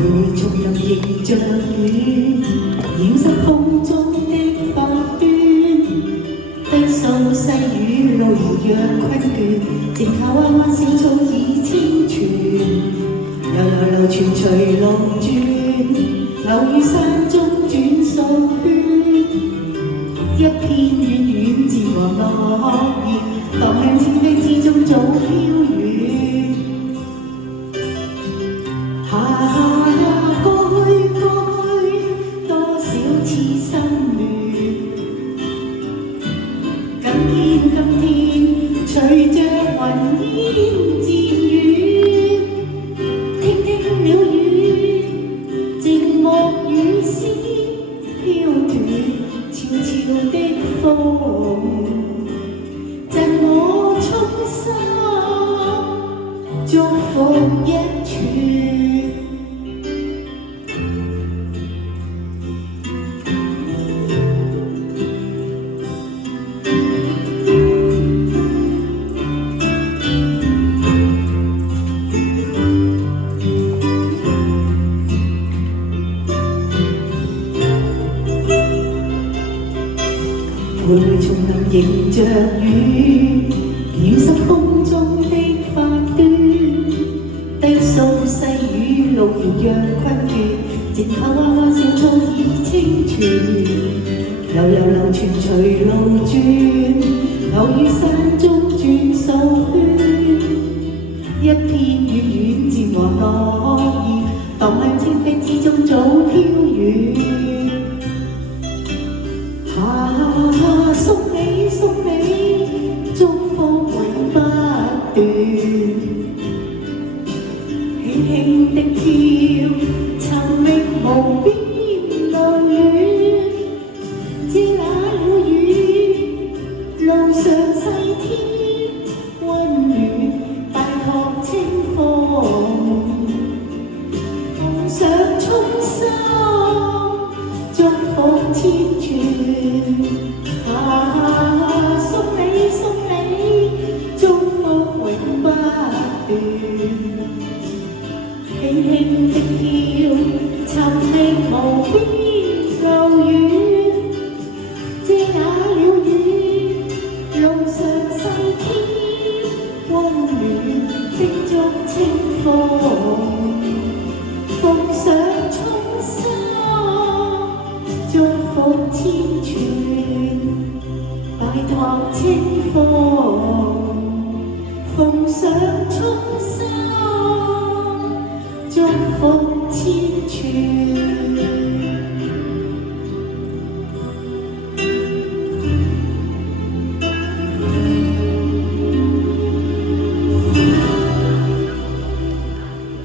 會重入形象院，掩飾風中的發端，低訴細雨路遙讓困倦，靜靠彎彎小草已清泉，流傳隨浪轉，偶於山中轉數圈，一片遠遠自我諾言，蕩向千飛之中早飄遠。過去多少次心亂，今天隨着雲煙漸遠，聽了雨，靜默雨絲飄斷，悄悄的風，贈我衷心祝福一串。會重臨迎着雨，掩飾風中的發端，低訴細雨路遙讓困倦，靜靠彎彎小草已清泉，流傳隨路轉，偶於山中轉數圈，一片遠遠漸和諾言，蕩向千飛之中早飄遠。送你，祝福永不斷，輕輕的飄，尋覓無邊路遠，遮打了雨，路上細天溫暖，大學清風，夢想衷心，祝福千串。送你，祝福永不斷，輕輕的飄，尋覓無邊路遠，遮打了雨，路上細天溫暖，的足清風，奉上衷心，祝福千串。拜託清風，奉上衷心，祝福千串。